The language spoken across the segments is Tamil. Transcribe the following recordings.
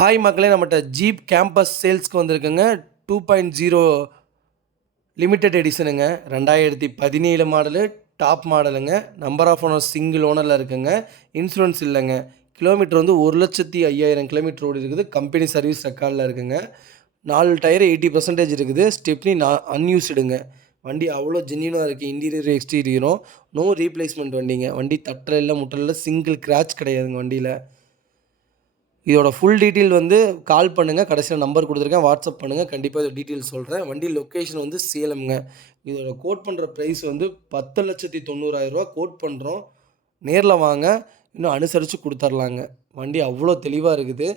ஹாய் மக்களே, நம்மட்ட ஜீப் கேம்பஸ் சேல்ஸ்க்கு வந்திருக்குங்க. 2.0 லிமிடெட் எடிஷனுங்க. 2017 மாடலு, டாப் மாடலுங்க. நம்பர் ஆஃப் ஓனர்ஸ் சிங்கிள் ஓனரில் இருக்குங்க. இன்சூரன்ஸ் இல்லைங்க. கிலோமீட்டர் வந்து 1,05,000 கிலோமீட்டர் ஓடி இருக்குது. கம்பெனி சர்வீஸ் ரெக்கார்டில் இருக்குங்க. 4 டயர் 80% இருக்குது. ஸ்டெப்னி அன்யூஸ்டுங்க. வண்டி அவ்வளோ ஜென்யூனாக இருக்குது. இன்டீரியர் எக்ஸ்டீரியரும் நோ ரீப்ளேஸ்மெண்ட் வண்டிங்க. வண்டி தட்டல இல்லை முட்டல, சிங்கிள் கிராச் கிடையாதுங்க வண்டியில். இதோட ஃபுல் டீட்டெயில் வந்து கால் பண்ணுங்கள். கடைசியில் நம்பர் கொடுத்துருக்கேன், வாட்ஸ்அப் பண்ணுங்கள். கண்டிப்பாக இதோட டீட்டெயில் சொல்கிறேன். வண்டி லொக்கேஷன் வந்து சேலம்ங்க. இதோட கோட் பண்ணுற ப்ரைஸ் வந்து 10,90,000 கோட் பண்ணுறோம். நேரில் வாங்க, இன்னும் அனுசரித்து கொடுத்துர்லாங்க. வண்டி அவ்வளோ தெளிவாக இருக்குது.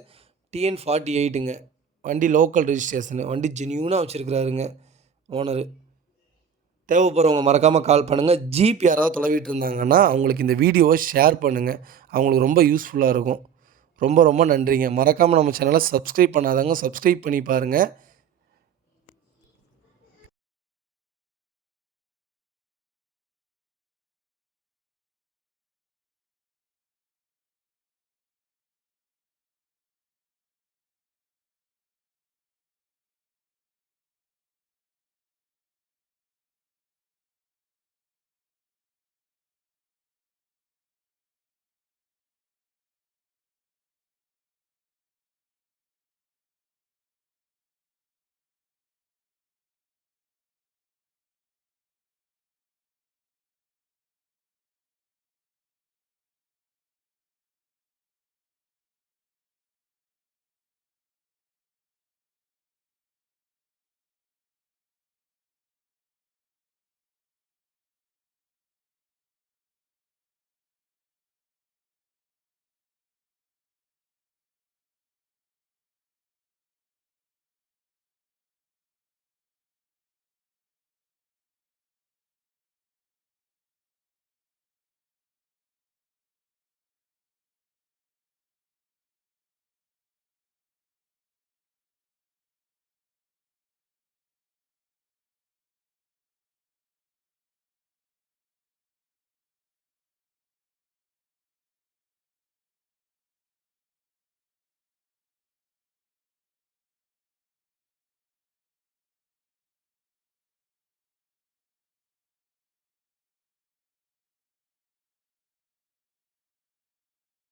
TN 48ங்க. வண்டி லோக்கல் ரெஜிஸ்ட்ரேஷனு. வண்டி ஜென்யூனாக வச்சுருக்கிறாருங்க ஓனரு. தேவைப்படுறவங்க மறக்காமல் கால் பண்ணுங்கள். ஜீப் யாராவது தொலைவிட்டு இருந்தாங்கன்னா அவங்களுக்கு இந்த வீடியோவை ஷேர் பண்ணுங்கள். அவங்களுக்கு ரொம்ப யூஸ்ஃபுல்லாக இருக்கும். ரொம்ப ரொம்ப நன்றிங்க. மறக்காமல் நம்ம சேனலை சப்ஸ்கிரைப் பண்ணாதவங்க சப்ஸ்கிரைப் பண்ணி பாருங்கள்.